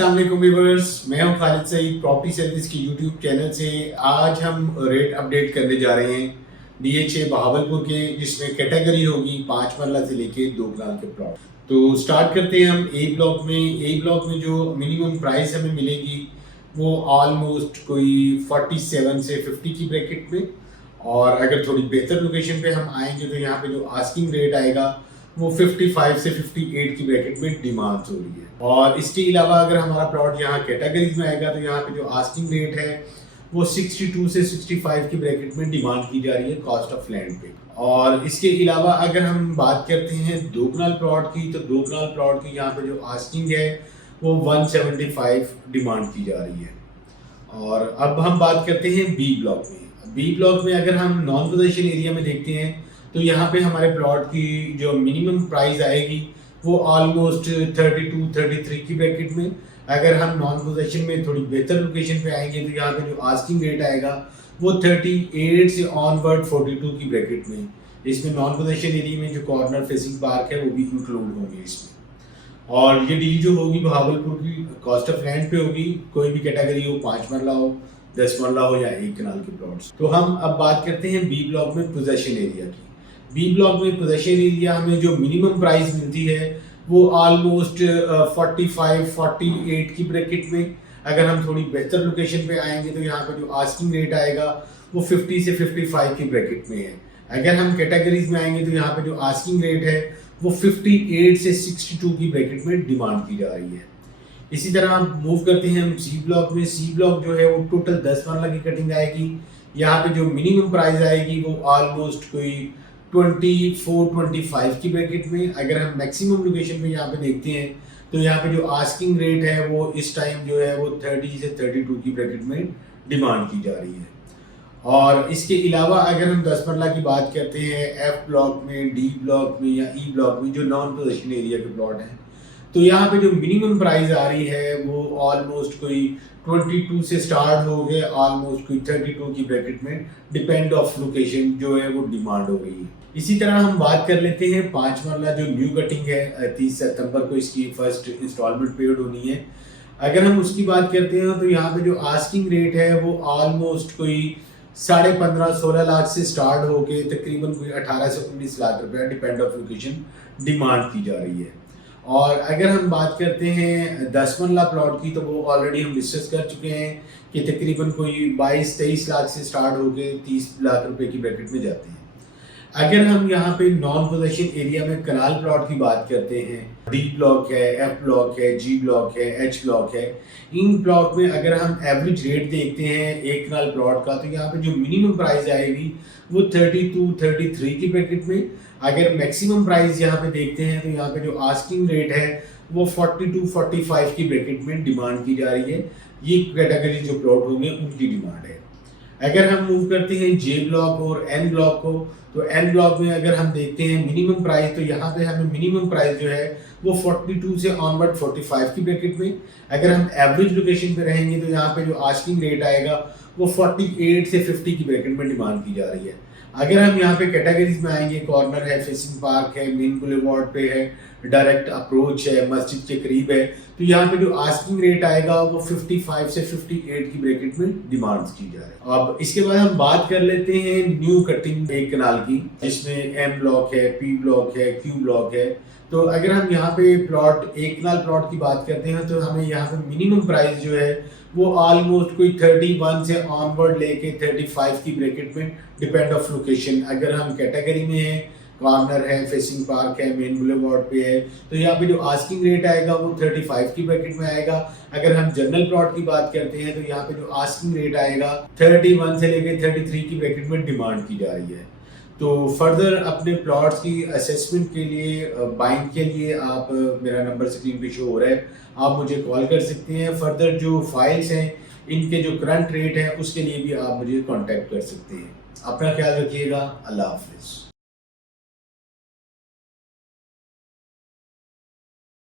अस्सलाम वालेकुम व्यूअर्स, मैं हूं खालिद सईद प्रॉपर्टी सर्विस की यूट्यूब चैनल से। आज हम रेट अपडेट करने जा रहे हैं DHA बहावलपुर के, जिसमें कैटेगरी होगी 5 मरला से लेके 2 कनाल के प्लॉट। तो स्टार्ट करते हैं हम ए ब्लॉक में। ए ब्लॉक में जो मिनिमम प्राइस हमें मिलेगी वो ऑलमोस्ट कोई 47 से 50 की ब्रैकेट में, और अगर थोड़ी बेहतर लोकेशन पे हम आएंगे तो यहाँ पे जो आस्किंग रेट आएगा वो 55 से 58 की ब्रैकेट में डिमांड हो रही है। और इसके अलावा अगर हमारा प्लॉट यहाँ कैटेगरीज में आएगा तो यहाँ पे जो आस्किंग रेट है वो 62 से 65 की ब्रैकेट में डिमांड की जा रही है कॉस्ट ऑफ लैंड पे। और इसके अलावा अगर हम बात करते हैं 2 कनाल प्लॉट की, तो 2 कनाल प्लॉट की यहाँ पे जो आस्किंग है वो 175 डिमांड की जा रही है। और अब हम बात करते हैं बी ब्लॉक में। बी ब्लॉक में अगर हम नॉन पोजेशन एरिया में देखते हैं तो यहाँ पे हमारे प्लॉट की जो मिनिमम प्राइस आएगी वो ऑलमोस्ट 32-33 की ब्रैकेट में। अगर हम नॉन पोजेशन में थोड़ी बेहतर लोकेशन पे आएंगे तो यहाँ पे जो आस्किंग रेट आएगा वो 38 से ऑनवर्ड 42 की ब्रैकेट में। इसमें नॉन पोजेशन एरिया में जो कॉर्नर फेसिंग पार्क है वो भी इंक्लूड होंगे इसमें। और ये डील जो होगी बहावलपुर की कॉस्ट ऑफ लैंड पे होगी, कोई भी कैटेगरी हो, 5 मरला हो, 10 मरला हो या 1 कनाल के प्लॉट्स। तो हम अब बात करते हैं बी ब्लॉक में पोजेशन एरिया की। बी ब्लॉक में पोजेशन एरिया हमें जो मिनिमम प्राइस मिलती है वो ऑलमोस्ट 45-48 की ब्रैकेट में। अगर हम थोड़ी बेहतर लोकेशन पे आएंगे तो यहाँ पे जो आस्किंग रेट आएगा वो 50 से 55 की ब्रैकेट में है। अगर हम कैटेगरीज में आएंगे तो यहाँ पे जो आस्किंग रेट है वो 58 से 62 की ब्रैकेट में डिमांड की जा रही है। इसी तरह हम मूव करते हैं हम सी ब्लॉक में। सी ब्लॉक जो है वो टोटल 10 मरला की कटिंग आएगी। यहाँ पे जो मिनिमम प्राइस आएगी वो ऑलमोस्ट कोई 24-25 की ब्रैकेट में। अगर हम मैक्सिमम लोकेशन पे यहाँ पे देखते हैं तो यहाँ पे जो आस्किंग रेट है वो इस टाइम जो है वो 30 से 32 की ब्रैकेट में डिमांड की जा रही है। और इसके अलावा अगर हम 10 मरला की बात करते हैं एफ ब्लॉक में, डी ब्लॉक में या ई ब्लॉक में जो नॉन पोजेशन एरिया के प्लॉट हैं, तो यहाँ पे जो मिनिमम प्राइस आ रही है वो ऑलमोस्ट कोई 22 से स्टार्ट हो गए ऑलमोस्ट कोई 32 की ब्रैकेट में, डिपेंड ऑफ लोकेशन जो है वो डिमांड हो गई है। इसी तरह हम बात कर लेते हैं 5 मरला जो न्यू कटिंग है, 30 सितंबर को इसकी फर्स्ट इंस्टॉलमेंट पेड होनी है। अगर हम उसकी बात करते हैं तो यहाँ पे जो आस्किंग रेट है वो ऑलमोस्ट कोई 15.5-16 लाख से स्टार्ट होके तकरीबन कोई 18 से 19 लाख रुपया डिपेंड ऑफ लोकेशन डिमांड की जा रही है। और अगर हम बात करते हैं 10 मरला प्लॉट की तो वो ऑलरेडी हम डिस्कस कर चुके हैं कि तकरीबन कोई 22-23 लाख से स्टार्ट होके 30 लाख रुपए की ब्रैकेट में जाते हैं। अगर हम यहाँ पे नॉन पोजेशन एरिया में कनाल प्लॉट की बात करते हैं, डी ब्लॉक है, एफ ब्लॉक है, जी ब्लॉक है, एच ब्लॉक है, इन प्लॉट में अगर हम एवरेज रेट देखते हैं 1 कनाल प्लॉट का तो यहाँ पे जो मिनिमम प्राइस आएगी वो 32-33 की ब्रैकेट में। अगर मैक्सिमम प्राइस यहाँ पे देखते हैं तो यहाँ पे जो आस्किंग रेट है वो 42-45 की ब्रैकेट में डिमांड की जा रही है। ये कैटेगरी जो प्लॉट होंगे उनकी डिमांड है। अगर हम मूव करते हैं जे ब्लॉक और एन ब्लॉक को, तो एन ब्लॉक में अगर हम देखते हैं मिनिमम प्राइस तो यहाँ पे हमें मिनिमम प्राइस जो है वो 42 से ऑनवर्ड 45 की ब्रैकेट में। अगर हम एवरेज लोकेशन पे रहेंगे तो यहाँ पे जो आस्किंग रेट आएगा वो 48 से 50 की ब्रैकेट में डिमांड की जा रही है। अगर हम यहाँ पे कैटेगरीज में आएंगे, कॉर्नर है, फेसिंग पार्क है, मेन बुलेवार्ड पे है, डायरेक्ट अप्रोच है, मस्जिद के करीब है, तो यहाँ पे जो आस्किंग रेट आएगा वो 55 से 58 की ब्रैकेट में डिमांड की जा रही है। अब इसके बाद हम बात कर लेते हैं न्यू कटिंग 1 कनाल की, जिसमें एम ब्लॉक है, पी ब्लॉक है, क्यू ब्लॉक है। तो अगर हम यहाँ पे प्लॉट 1 कनाल प्लॉट की बात करते हैं तो हमें यहाँ पे मिनिमम प्राइस जो है वो ऑलमोस्ट कोई 31 से ऑनवर्ड लेके 35 की ब्रैकेट में डिपेंड ऑफ लोकेशन। अगर हम कैटेगरी में है, कॉर्नर है, फेसिंग पार्क है, मेन बुलेवार्ड पे है, तो यहाँ पे जो आस्किंग रेट आएगा वो 35 की ब्रैकेट में आएगा। अगर हम जनरल प्लॉट की बात करते हैं तो यहाँ पे जो आस्किंग रेट आएगा 31 से लेके 33 की ब्रैकेट में डिमांड की जा रही है। तो फर्दर अपने प्लॉट्स की असेसमेंट के लिए, बाइंग के लिए आप, मेरा नंबर स्क्रीन पे शो हो रहा है, आप मुझे कॉल कर सकते हैं। फर्दर जो फाइल्स हैं इनके जो करंट रेट है उसके लिए भी आप मुझे कांटेक्ट कर सकते हैं। अपना ख्याल रखिएगा। अल्लाह हाफिज़।